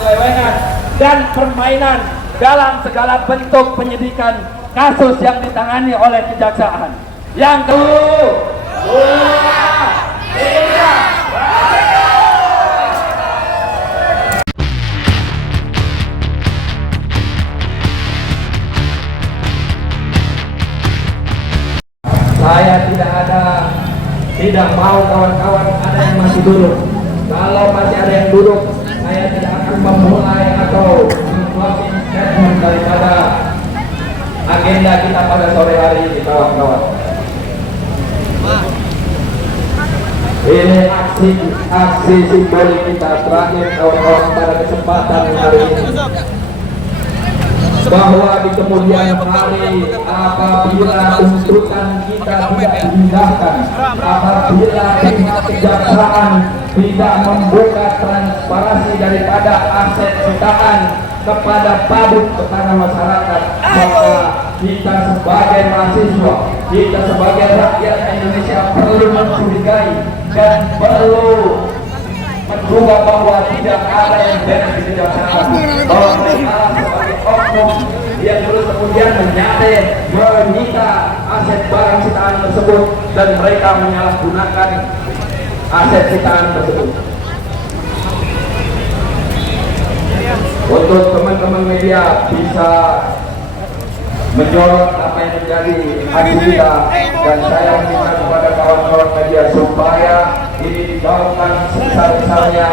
penyelewengan dan permainan dalam segala bentuk penyidikan kasus yang ditangani oleh kejaksaan. Yang kedua, saya tidak mau kawan-kawan ada yang masih duduk. Kalau masih ada yang duduk, saya tidak akan memulai atau closing statement daripada agenda kita pada sore hari ini, kawan-kawan. Ini aksi simbolik kita terakhir, kawan-kawan, pada kesempatan hari ini. Bahwa di kemudian hari apabila tuntutan kita tidak diindahkan, apabila kejaksaan tidak membuka transparansi daripada aset sitaan kepada publik, kepada masyarakat, maka kita sebagai mahasiswa, kita sebagai rakyat Indonesia perlu mencurigai dan perlu menduga bahwa tidak ada yang benar di kejaksaan, bahwa mereka sebagai oknum yang terus kemudian menyita aset barang sitaan tersebut dan mereka menyalahgunakan aset sitaan tersebut. Untuk teman-teman media bisa menyorot apa yang menjadi aksi kita, dan saya meminta kepada kawan-kawan media supaya ini digaungkan sebesar-besarnya.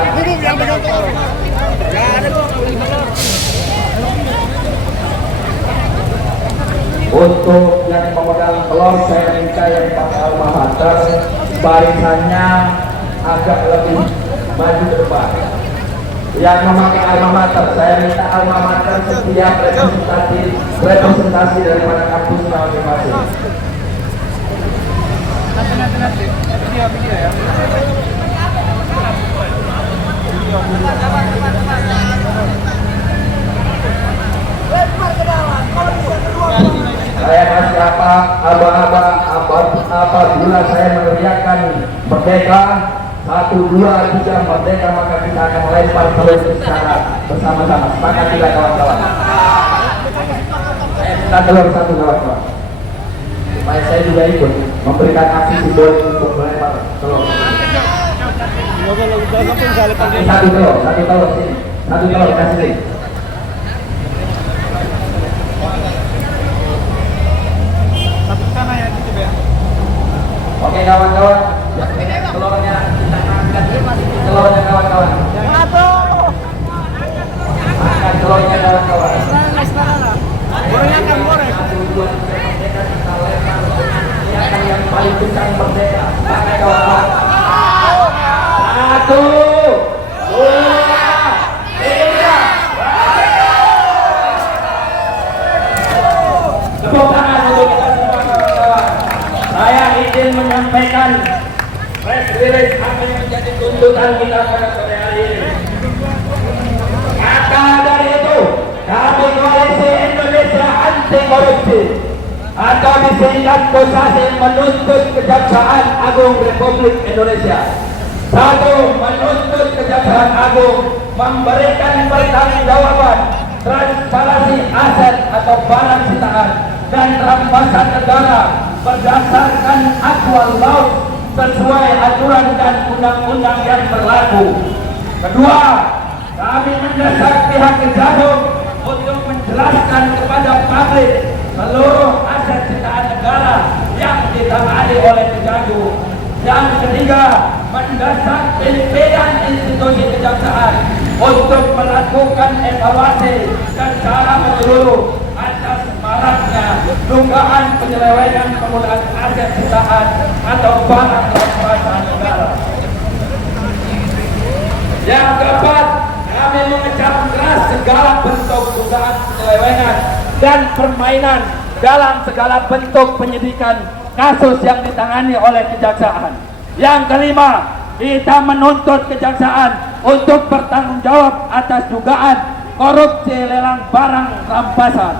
Untuk yang pemegang telur, saya minta yang pakai alma mater barisannya agak lebih maju ke depan. Yang memakai alma mater, saya minta alma mater setiap representasi daripada kampus masing-masing. Nanti video ya. Saya kasih apabila saya meneriakkan merdeka 1, 2, 3 merdeka, maka kita akan melempar terus secara bersama-sama. Sepakat tidak kawan-kawan? Saya minta telur 1 kawan-kawan, supaya saya juga ikut memberikan aksi simbolik untuk melempar telur. Satu telur sini, 1 telur kasih sini. Oke kawan-kawan, telurnya kita angkat, telurnya kawan-kawan. Angkat telurnya kawan-kawan. Yang paling kencang merdeka. Pakai kawan-kawan. 1, 2, 3. Tepuk tangan untuk kita semua kawan-kawan. Saya izin menyampaikan press release apa yang menjadi tuntutan kita pada sore hari ini. Maka dari itu, kami Koalisi Indonesia Anti Korupsi atau disingkat KOSASI menuntut Kejaksaan Agung Republik Indonesia. 1. Menuntut Kejaksaan Agung memberikan pertanggungjawaban transparansi aset atau barang sitaan dan rampasan negara berdasarkan aktual law sesuai aturan dan undang-undang yang berlaku. Kedua, kami mendesak pihak Kejagung untuk menjelaskan kepada publik seluruh aset sitaan negara yang ditangani oleh Kejagung. Yang ketiga, mendesak pimpinan institusi kejaksaan untuk melakukan evaluasi secara menyeluruh atas maraknya dugaan penyelewengan penggunaan aset sitaan atau barang rampasan negara. Yang keempat, kami mengecam keras segala bentuk dugaan penyelewengan dan permainan dalam segala bentuk penyidikan kasus yang ditangani oleh kejaksaan. Yang kelima, kita menuntut kejaksaan untuk bertanggung jawab atas dugaan korupsi lelang barang rampasan.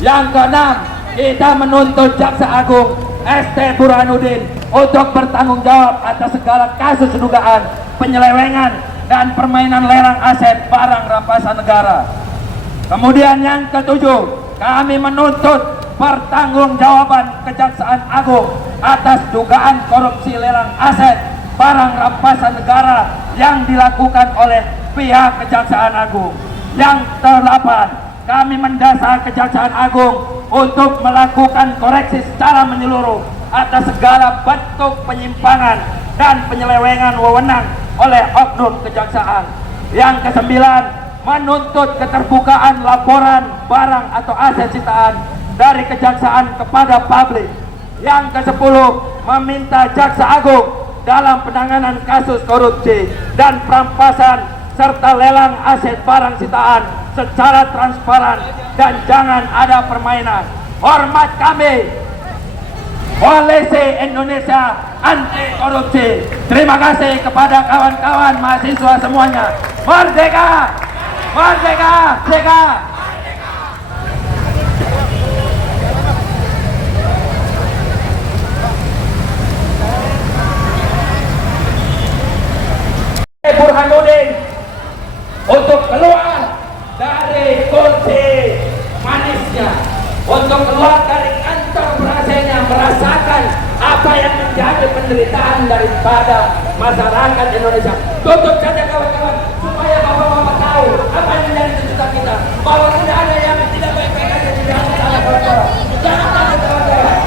Yang keenam, kita menuntut Jaksa Agung ST Burhanuddin untuk bertanggung jawab atas segala kasus dugaan penyelewengan dan permainan lelang aset barang rampasan negara. Kemudian yang ketujuh, kami menuntut pertanggungjawaban Kejaksaan Agung atas dugaan korupsi lelang aset barang rampasan negara yang dilakukan oleh pihak Kejaksaan Agung. Yang ke-8, kami mendasar Kejaksaan Agung untuk melakukan koreksi secara menyeluruh atas segala bentuk penyimpangan dan penyelewengan wewenang oleh oknum kejaksaan. Yang ke-9, menuntut keterbukaan laporan barang atau aset sitaan dari kejaksaan kepada publik. Yang ke-10, meminta Jaksa Agung dalam penanganan kasus korupsi dan perampasan serta lelang aset barang sitaan secara transparan dan jangan ada permainan. Hormat kami, Koalisi Indonesia Anti Korupsi. Terima kasih kepada kawan-kawan mahasiswa semuanya. Merdeka! Merdeka! Merdeka! Burhanuddin untuk keluar dari kursi manisnya, untuk keluar dari kantor berhasilnya, merasakan apa yang menjadi penderitaan daripada masyarakat Indonesia. Tutup saja kawan-kawan, supaya bapak-bapak tahu apa yang menjadi tuntutan kita, bahwa tidak ada yang tidak baik-baik saja di dalam sana kawan-kawan. Jangan takut kawan-kawan.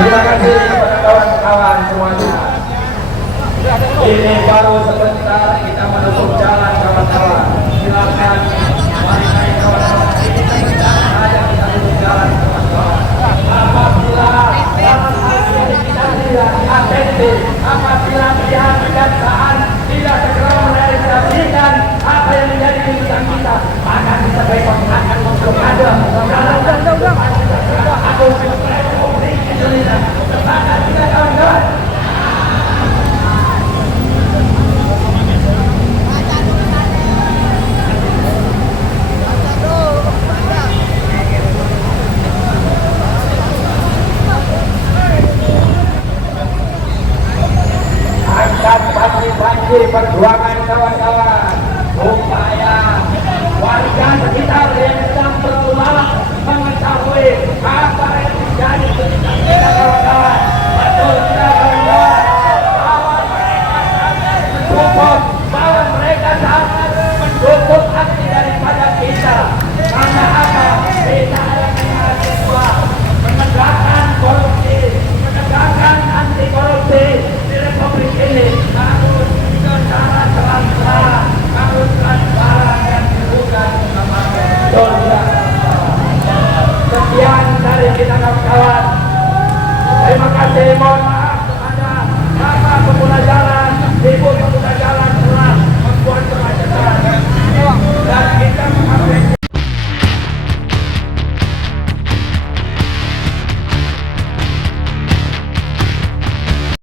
Terima kasih kepada kawan-kawan semuanya. Ini baru sebentar kita menutup jalan kawan-kawan. Silakan mari kawan-kawan kita tutup jalan kawan-kawan. Apabila dalam hati kita tidak atensi, apabila pihak kejaksaan tidak segera merealisasikan apa yang menjadi tuntutan kita, maka kita besok akan memblokade Indonesia. Sepakat kita kawan-kawan. Angkat panji-panji perjuangan